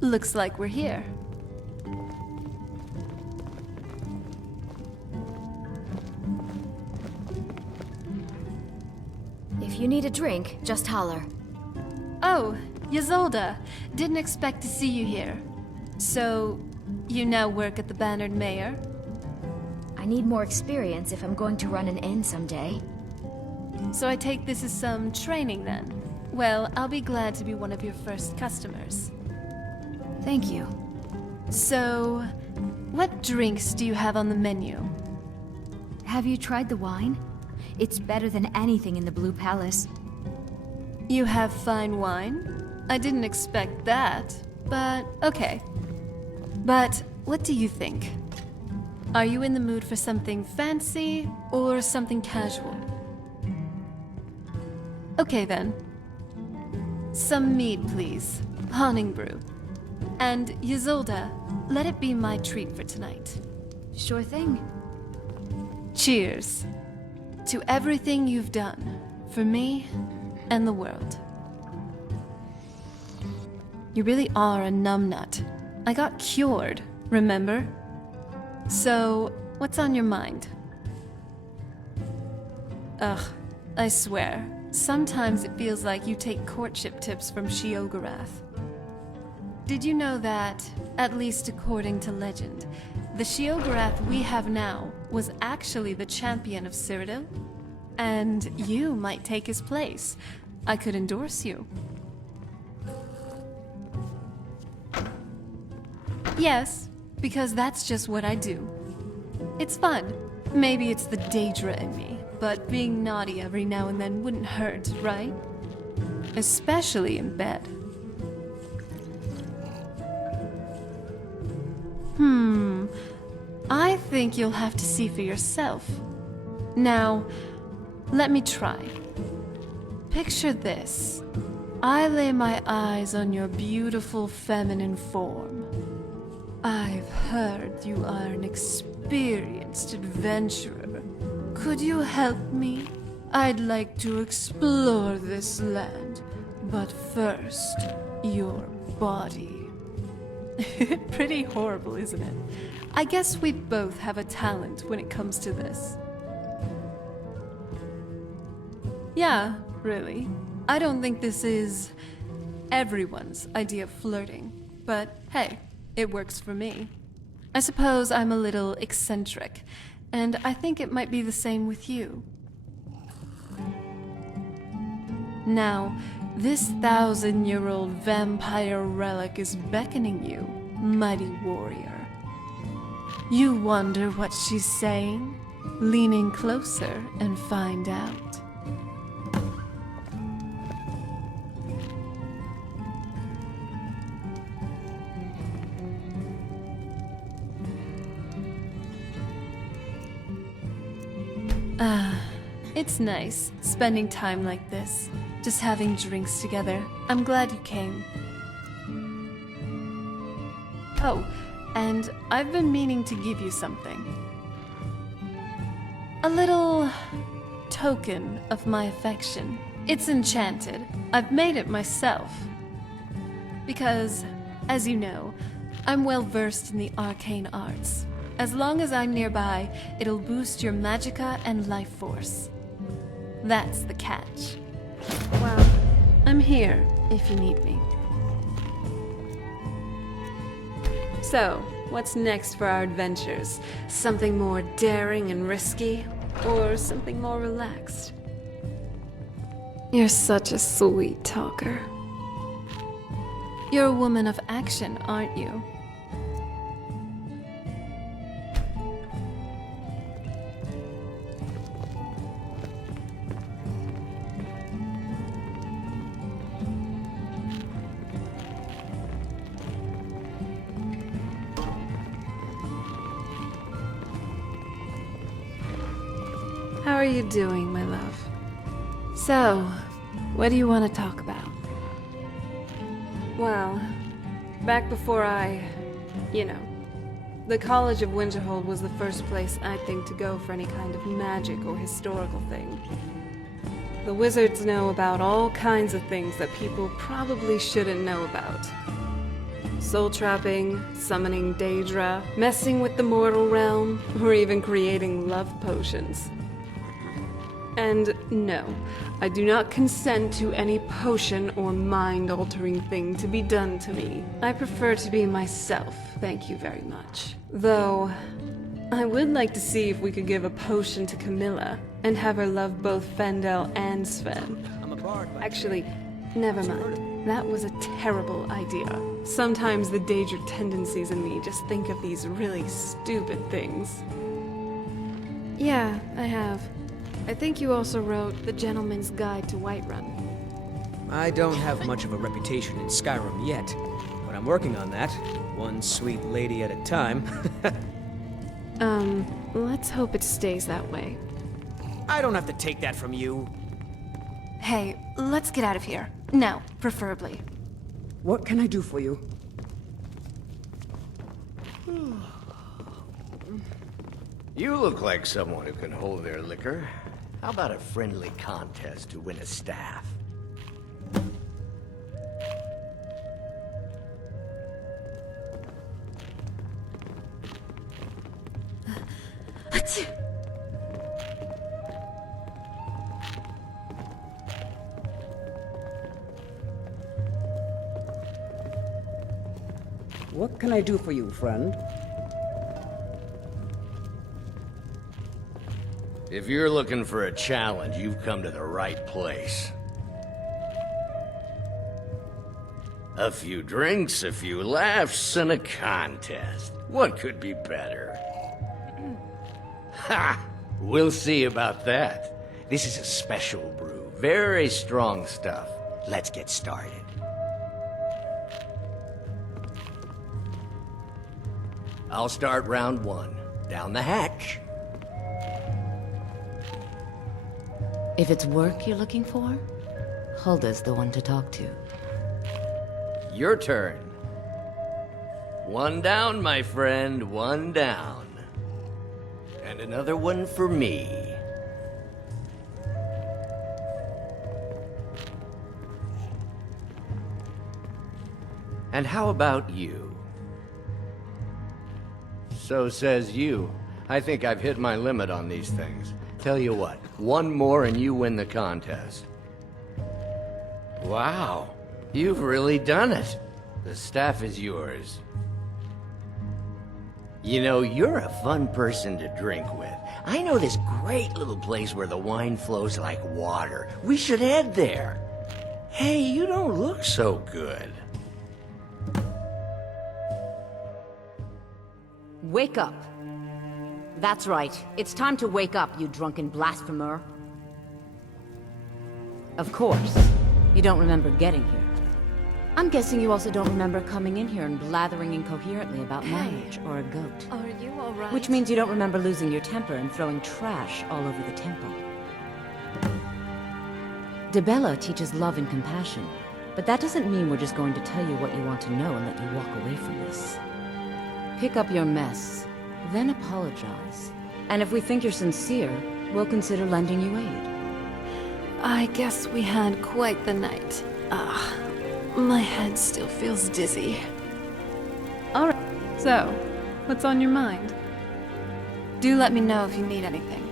looks like we're here. If you need a drink, just holler. Oh, Ysolda. Didn't expect to see you here. So, you now work at the Bannered Mare? I need more experience if I'm going to run an inn someday. So I take this as some training then? Well, I'll be glad to be one of your first customers. Thank you. So, what drinks do you have on the menu? Have you tried the wine? It's better than anything in the Blue Palace. You have fine wine? I didn't expect that, but okay. But what do you think? Are you in the mood for something fancy or something casual? Okay then. Some mead, please. Honning brew. And Ysolda, let it be my treat for tonight. Sure thing. Cheers. To everything you've done. For me and the world. You really are a numbnut. I got cured, remember? So, what's on your mind? Ugh, I swear. Sometimes it feels like you take courtship tips from Sheogorath. Did you know that, at least according to legend, the Sheogorath we have now was actually the champion of Cyrodiil? And you might take his place. I could endorse you. Yes, because that's just what I do. It's fun. Maybe it's the Daedra in me, but being naughty every now and then wouldn't hurt, right? Especially in bed. I think you'll have to see for yourself. Now, let me try. Picture this. I lay my eyes on your beautiful feminine form. I've heard you are an experienced adventurer. Could you help me? I'd like to explore this land, but first, your body. Pretty horrible, isn't it? I guess we both have a talent when it comes to this. Yeah, really. I don't think this is everyone's idea of flirting, but hey, it works for me. I suppose I'm a little eccentric, and I think it might be the same with you. Now, this 1,000-year-old vampire relic is beckoning you, mighty warrior. You wonder what she's saying? Lean in closer and find out. It's nice, spending time like this. Just having drinks together. I'm glad you came. Oh, and I've been meaning to give you something. A little token of my affection. It's enchanted. I've made it myself. Because, as you know, I'm well versed in the arcane arts. As long as I'm nearby, it'll boost your magicka and life force. That's the catch. Well, I'm here if you need me. So, what's next for our adventures? Something more daring and risky? Or something more relaxed? You're such a sweet talker. You're a woman of action, aren't you? How are you doing, my love? So, what do you want to talk about? Well, back before the College of Winterhold was the first place I'd think to go for any kind of magic or historical thing. The wizards know about all kinds of things that people probably shouldn't know about. Soul trapping, summoning Daedra, messing with the mortal realm, or even creating love potions. And no, I do not consent to any potion or mind-altering thing to be done to me. I prefer to be myself, thank you very much. Though, I would like to see if we could give a potion to Camilla, and have her love both Fendel and Sven. Actually, never mind. That was a terrible idea. Sometimes the Daedra tendencies in me just think of these really stupid things. Yeah, I have. I think you also wrote The Gentleman's Guide to Whiterun. I don't have much of a reputation in Skyrim yet, but I'm working on that, one sweet lady at a time. Let's hope it stays that way. I don't have to take that from you. Hey, let's get out of here. Now, preferably. What can I do for you? You look like someone who can hold their liquor. How about a friendly contest to win a staff? What can I do for you, friend? If you're looking for a challenge, you've come to the right place. A few drinks, a few laughs, and a contest. What could be better? Ha! We'll see about that. This is a special brew. Very strong stuff. Let's get started. I'll start round one. Down the hatch. If it's work you're looking for, Hulda's the one to talk to. Your turn. One down, my friend, one down. And another one for me. And how about you? So says you. I think I've hit my limit on these things. Tell you what, one more and you win the contest. Wow, you've really done it. The staff is yours. You know, you're a fun person to drink with. I know this great little place where the wine flows like water. We should head there. Hey, you don't look so good. Wake up. That's right. It's time to wake up, you drunken blasphemer. Of course, you don't remember getting here. I'm guessing you also don't remember coming in here and blathering incoherently about marriage or a goat. Are you alright? Which means you don't remember losing your temper and throwing trash all over the temple. Dibella teaches love and compassion, but that doesn't mean we're just going to tell you what you want to know and let you walk away from this. Pick up your mess, then apologize. And if we think you're sincere, we'll consider lending you aid. I guess we had quite the night. My head still feels dizzy. Alright, so, what's on your mind? Do let me know if you need anything.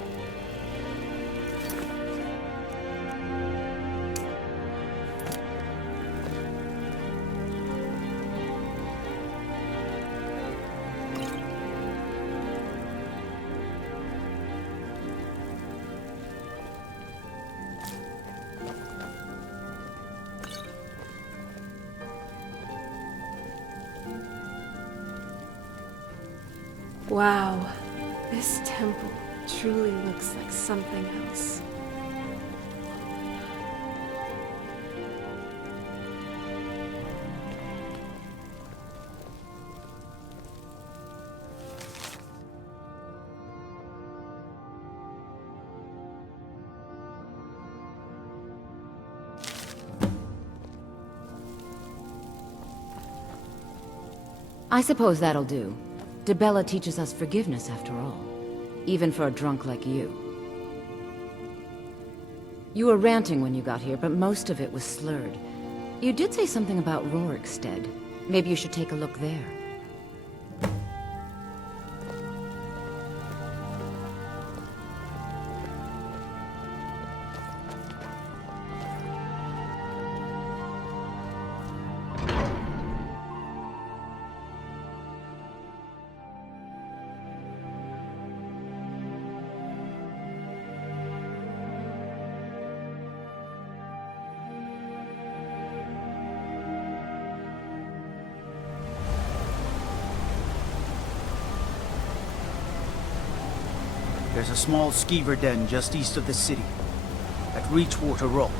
Wow, this temple truly looks like something else. I suppose that'll do. Dibella teaches us forgiveness after all. Even for a drunk like you. You were ranting when you got here, but most of it was slurred. You did say something about Rorikstead. Maybe you should take a look there. There's a small skeever den just east of the city, at Reachwater Rock.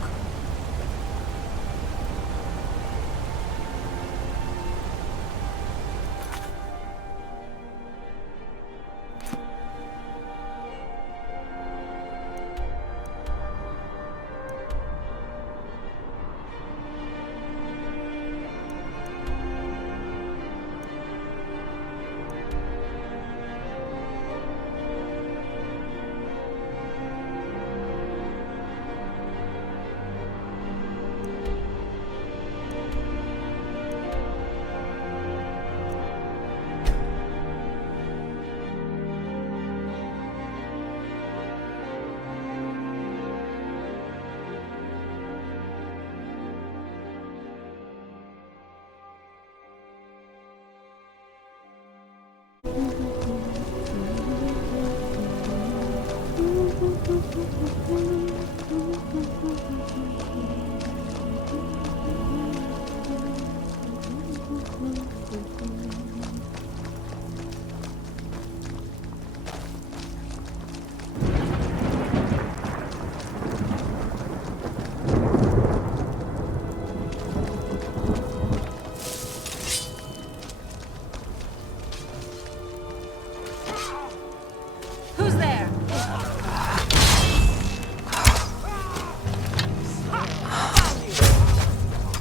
Who's there?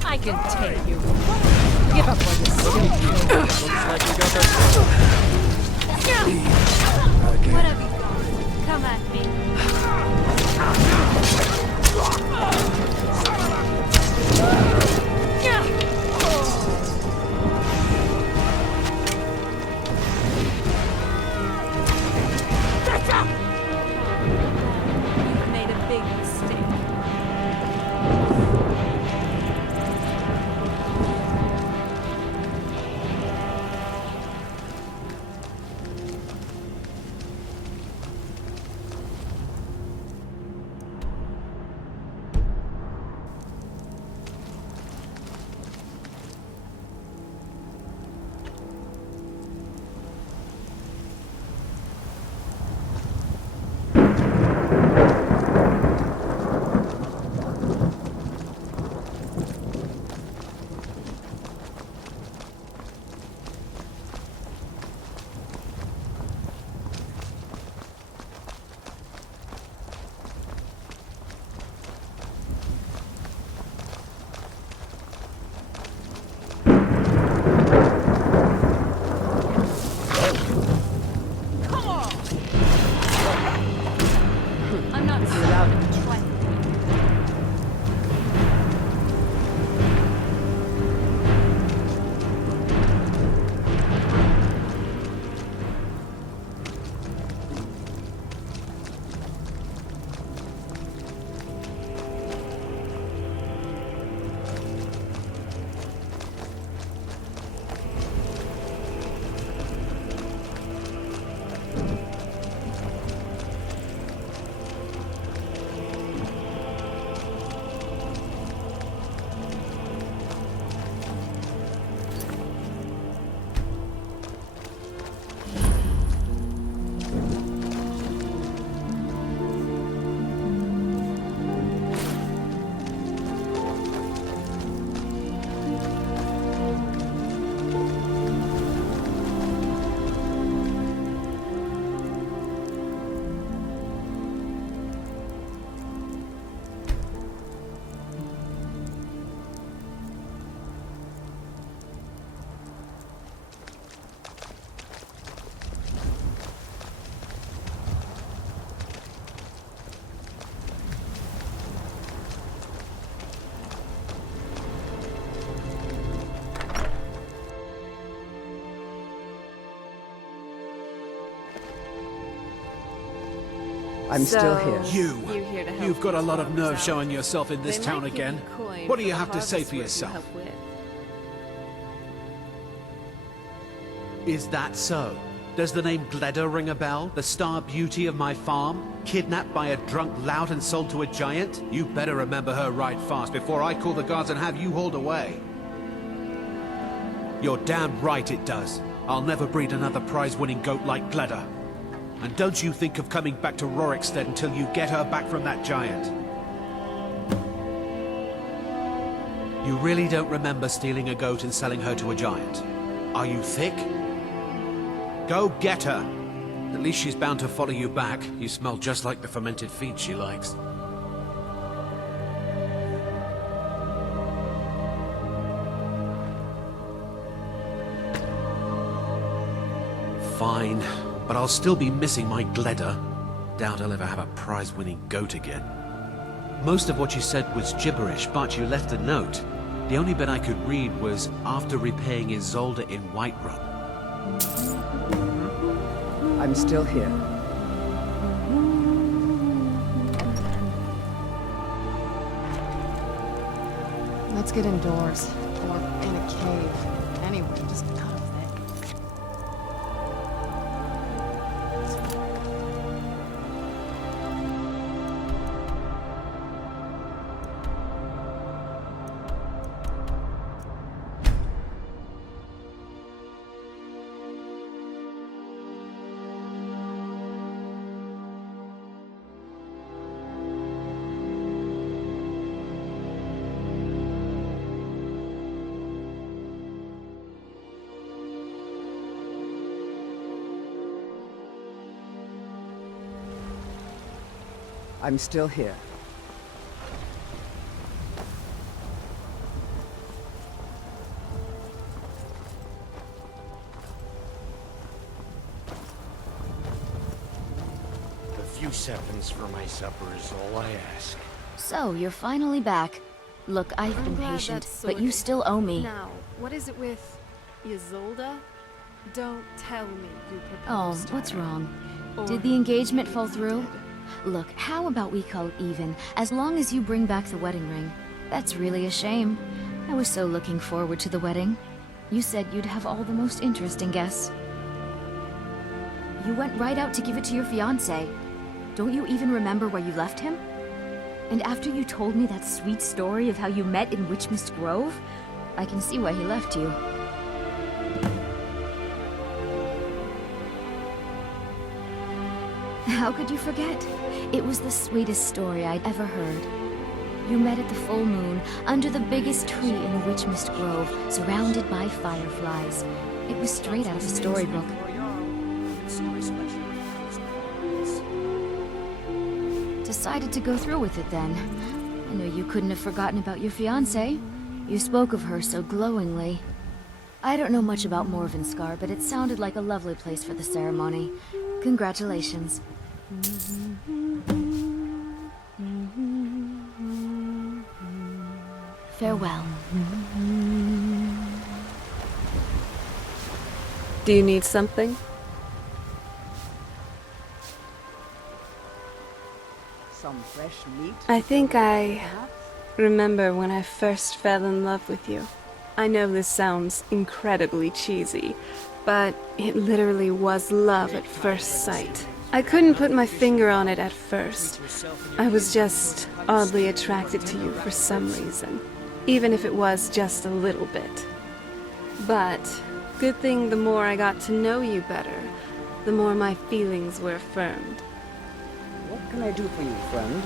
I can take you. Give up on this. Looks like we got our... What have you got? Come at me. You've made a big mistake. I'm still here. You're here to help You've got a these lot of bums nerve out. showing yourself in this They town might give again. you coin What do you the have to say harvest for work you yourself? help with. Is that so? Does the name Gleda ring a bell? The star beauty of my farm? Kidnapped by a drunk lout and sold to a giant? You better remember her right fast before I call the guards and have you hauled away. You're damn right it does. I'll never breed another prize-winning goat like Gleda. And don't you think of coming back to Rorikstead until you get her back from that giant. You really don't remember stealing a goat and selling her to a giant? Are you thick? Go get her! At least she's bound to follow you back. You smell just like the fermented feed she likes. Fine, but I'll still be missing my Gleda. Doubt I'll ever have a prize-winning goat again. Most of what you said was gibberish, but you left a note. The only bit I could read was, after repaying Isolde in Whiterun. I'm still here. Let's get indoors. Or in a cave. Anyway, just cut a thing. I'm still here. A few seconds for my supper is all I ask. So, you're finally back. Look, I've been I'm glad patient, that's but you sorted. still owe me. Now, what is it with Isolde? Don't tell me you Oh, proposed what's her. wrong? Or Did the engagement fall through? Look, how about we call it even, as long as you bring back the wedding ring? That's really a shame. I was so looking forward to the wedding. You said you'd have all the most interesting guests. You went right out to give it to your fiancé. Don't you even remember where you left him? And after you told me that sweet story of how you met in Witchmist Grove, I can see why he left you. How could you forget? It was the sweetest story I'd ever heard. You met at the full moon, under the biggest tree in Witchmist Grove, surrounded by fireflies. It was straight out of a storybook. Decided to go through with it then. I know you couldn't have forgotten about your fiancée. You spoke of her so glowingly. I don't know much about Morvenskar, but it sounded like a lovely place for the ceremony. Congratulations. Farewell. Do you need something? Some fresh meat? I think I remember when I first fell in love with you. I know this sounds incredibly cheesy, but it literally was love at first sight. I couldn't put my finger on it at first. I was just oddly attracted to you for some reason, even if it was just a little bit. But good thing the more I got to know you better, the more my feelings were affirmed. What can I do for you, friend?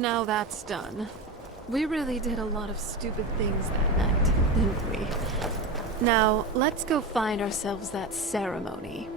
Now that's done. We really did a lot of stupid things that night, didn't we? Now, let's go find ourselves that ceremony.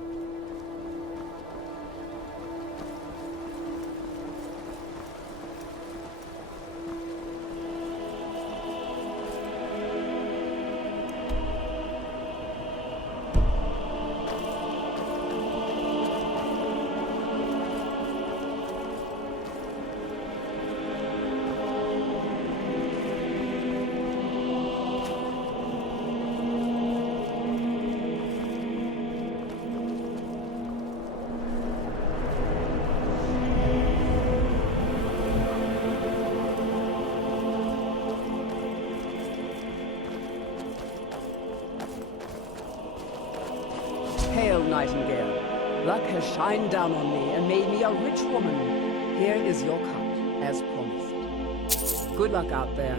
Hail, Nightingale. Luck has shined down on me and made me a rich woman. Here is your cup, as promised. Good luck out there.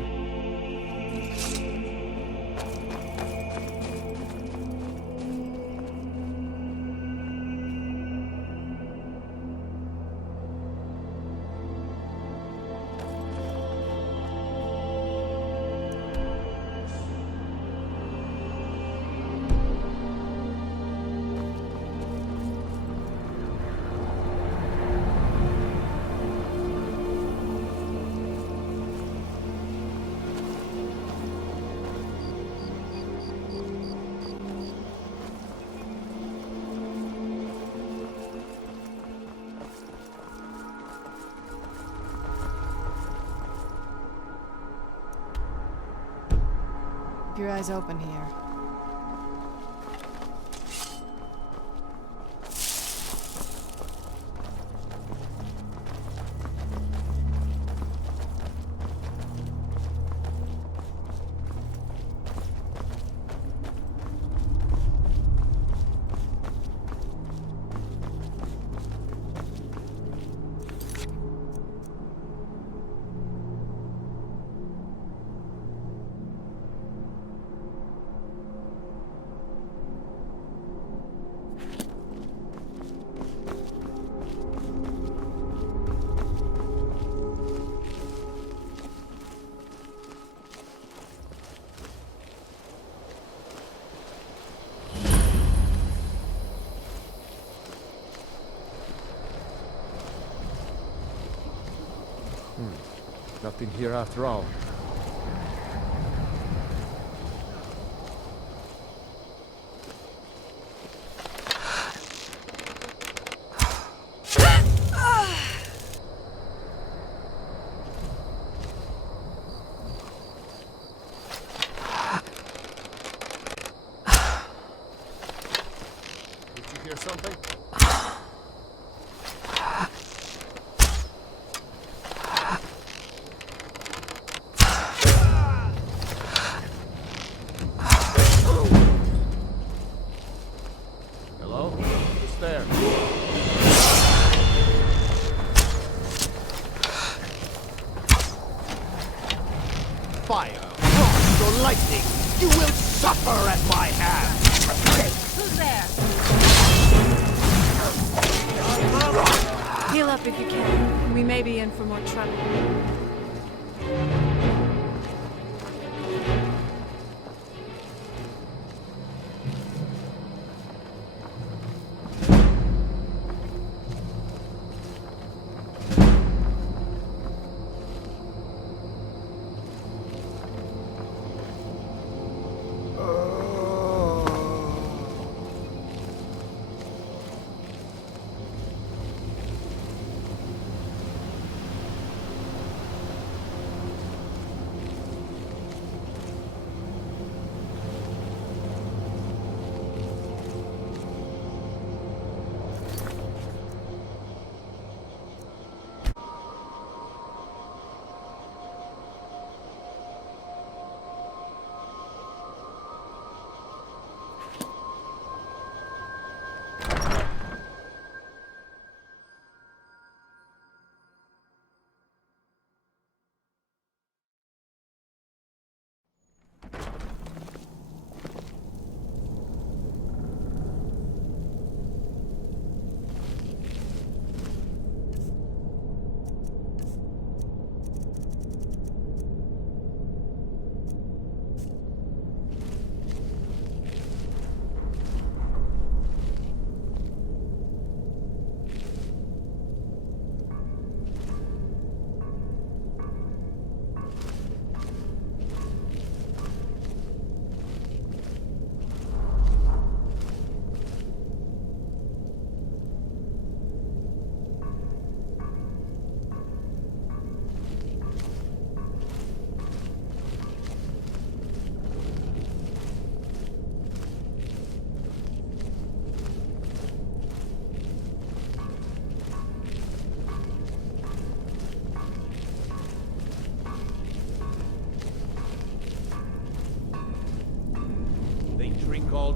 Keep your eyes open here. Nothing here after all. Did you hear something? Fire, frost, or lightning, you will suffer at my hands! Who's there? Heal up if you can. We may be in for more trouble.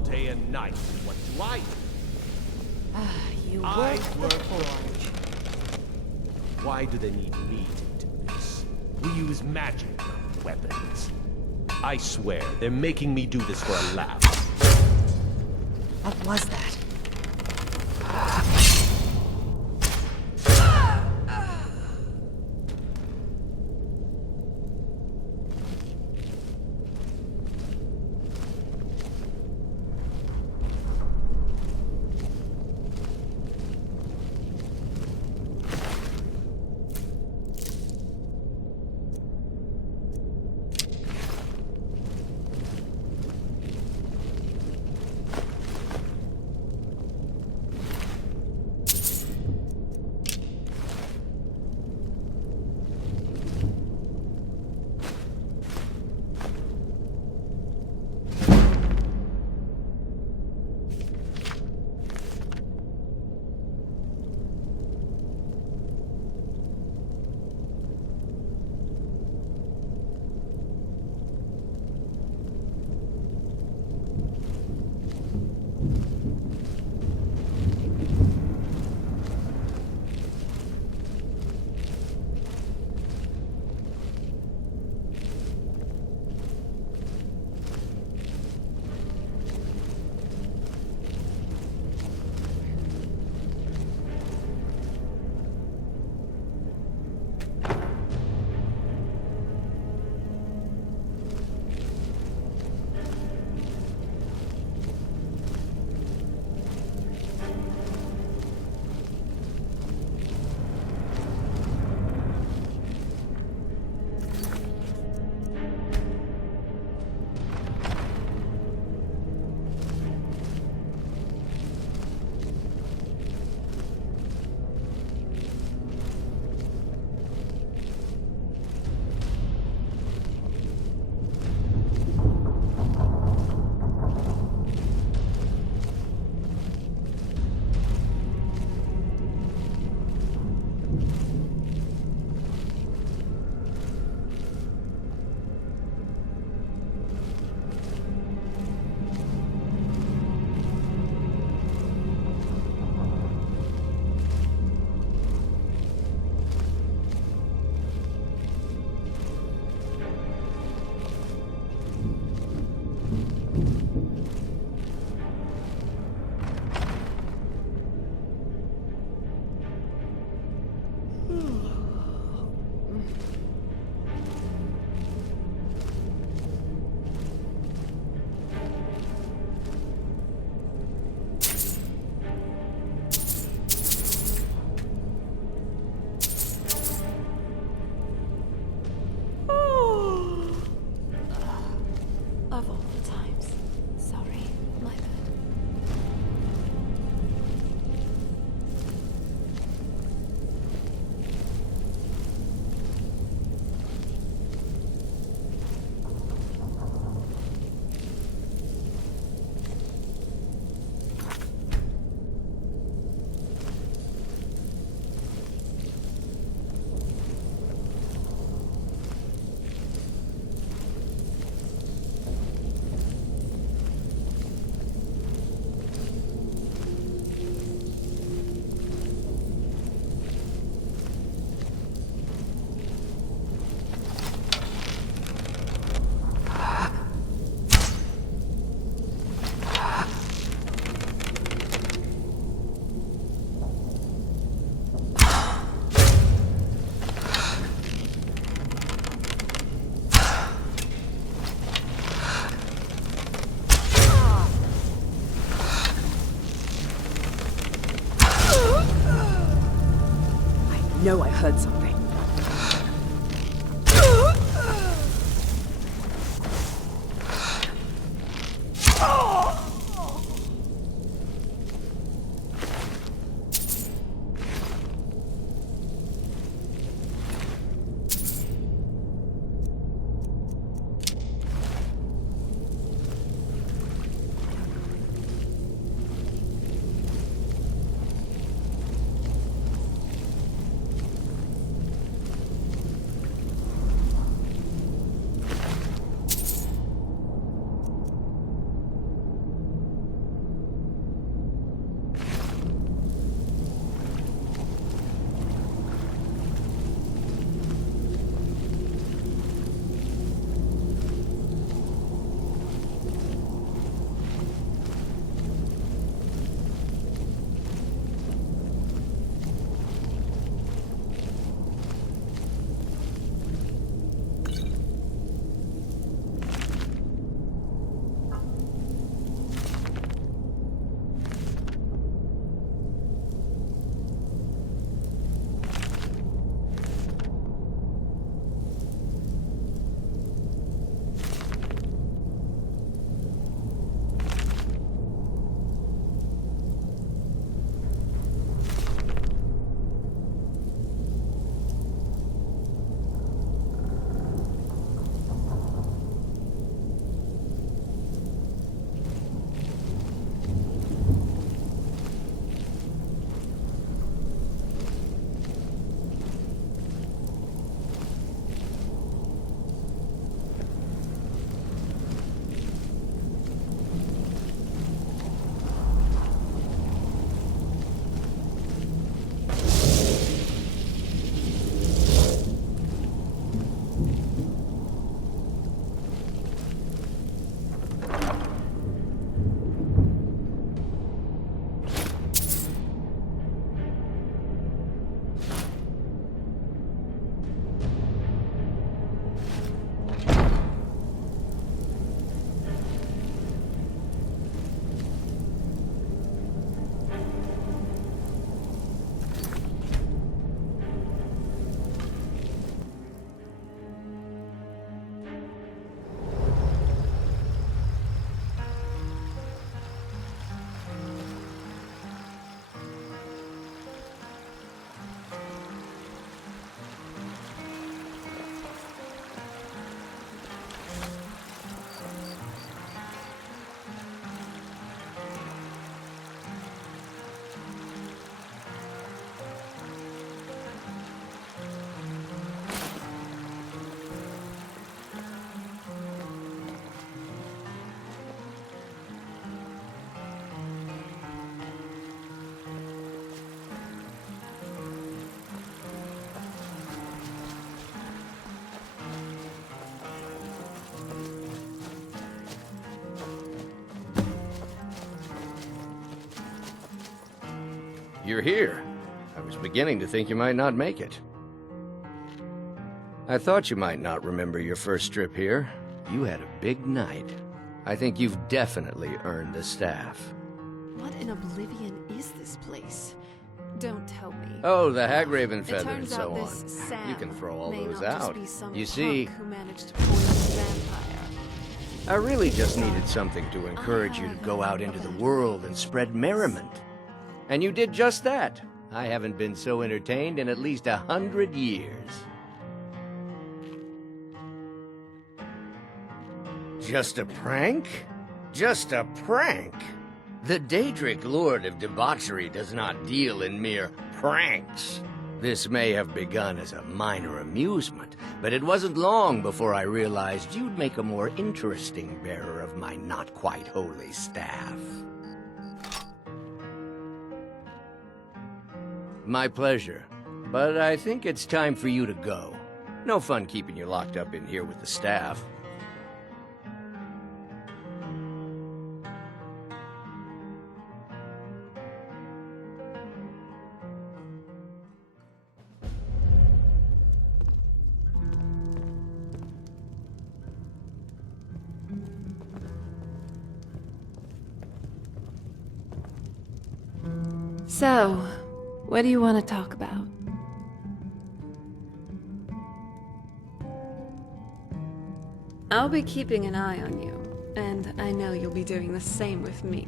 day and night. What do I do? You I work the work forge. Why do they need me to do this? We use magic, not weapons. I swear, they're making me do this for a laugh. What was that? know I heard something. you're here. I was beginning to think you might not make it. I thought you might not remember your first trip here. You had a big night. I think you've definitely earned the staff. What in oblivion is this place? Don't tell me. Oh, the Hagraven It feather and turns so out on. this Sam You can throw all may those not just out. be some You see, punk who managed to poison a vampire. I really just needed something to encourage you to go out into the world and spread merriment. And you did just that. I haven't been so entertained in at least 100 years. Just a prank? Just a prank? The Daedric Lord of Debauchery does not deal in mere pranks. This may have begun as a minor amusement, but it wasn't long before I realized you'd make a more interesting bearer of my not-quite-holy staff. My pleasure, but I think it's time for you to go. No fun keeping you locked up in here with the staff. So, what do you want to talk about? I'll be keeping an eye on you, and I know you'll be doing the same with me.